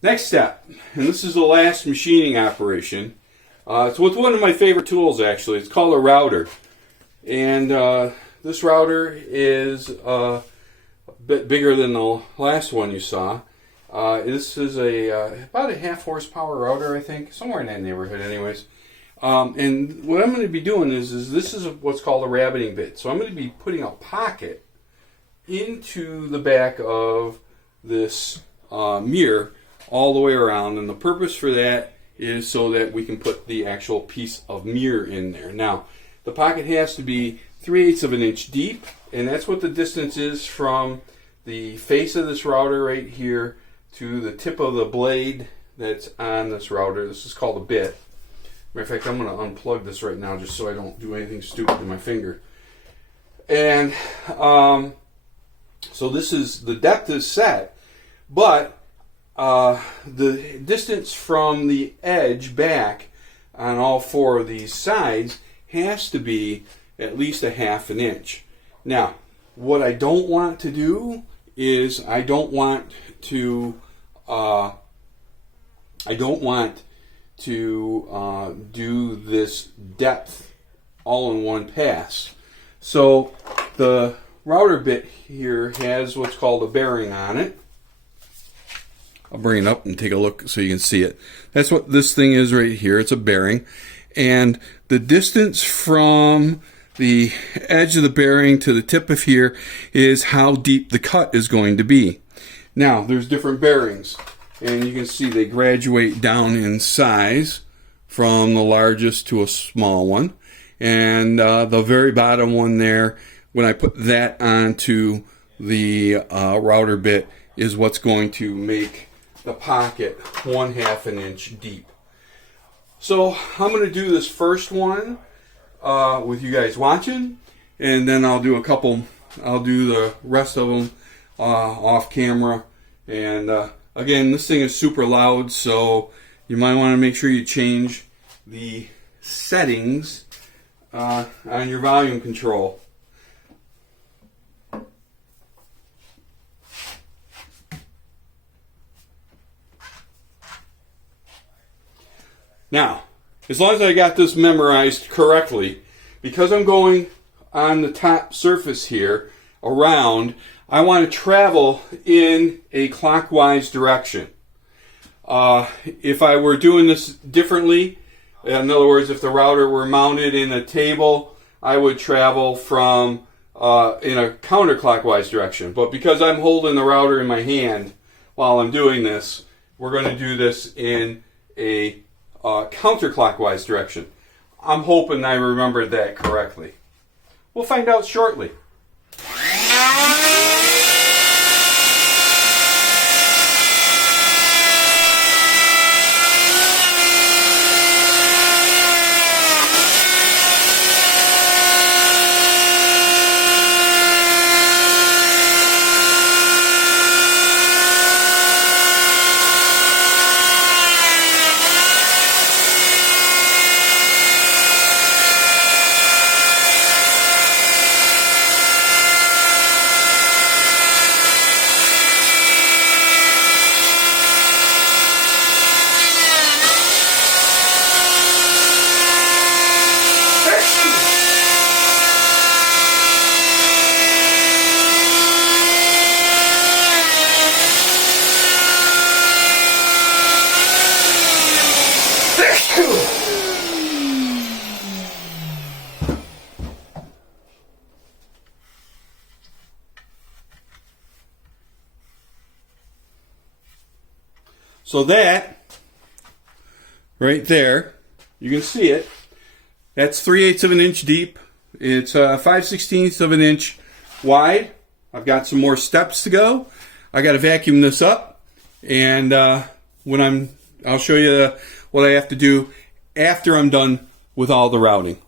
Next step, and this is the last machining operation. It's with one of my favorite tools actually. It's called a router. And this router is a bit bigger than the last one you saw. This is about a 1/2 horsepower router, I think, somewhere in that neighborhood anyways. And what I'm going to be doing is this is what's called a rabbiting bit. So I'm going to be putting a pocket into the back of this mirror all the way around, and the purpose for that is so that we can put the actual piece of mirror in there. Now, the pocket has to be 3/8 of an inch deep, and that's what the distance is from the face of this router right here to the tip of the blade that's on this router. This is called a bit. Matter of fact, I'm going to unplug this right now just so I don't do anything stupid to my finger. And so this is, the depth is set, but the distance from the edge back on all 4 of these sides has to be at least a 1/2 inch. Now, what I don't want to do is I don't want to do this depth all in one pass. So the router bit here has what's called a bearing on it. I'll bring it up and take a look so you can see it. That's what this thing is right here. It's a bearing. And the distance from the edge of the bearing to the tip of here is how deep the cut is going to be. Now, there's different bearings. And you can see they graduate down in size from the largest to a small one. And the very bottom one there, when I put that onto the router bit, is what's going to make the pocket 1/2 an inch deep. So I'm going to do this first one with you guys watching, and then I'll do the rest of them off camera. And again, this thing is super loud, so you might want to make sure you change the settings on your volume control. Now, as long as I got this memorized correctly, because I'm going on the top surface here around, I want to travel in a clockwise direction. If I were doing this differently, in other words, if the router were mounted in a table, I would travel from in a counterclockwise direction. But because I'm holding the router in my hand while I'm doing this, we're going to do this in a counterclockwise direction. I'm hoping I remembered that correctly. We'll find out shortly. So that, right there, you can see it. That's 3/8 of an inch deep. It's 5/16 of an inch wide. I've got some more steps to go. I got to vacuum this up, and I'll show you what I have to do after I'm done with all the routing.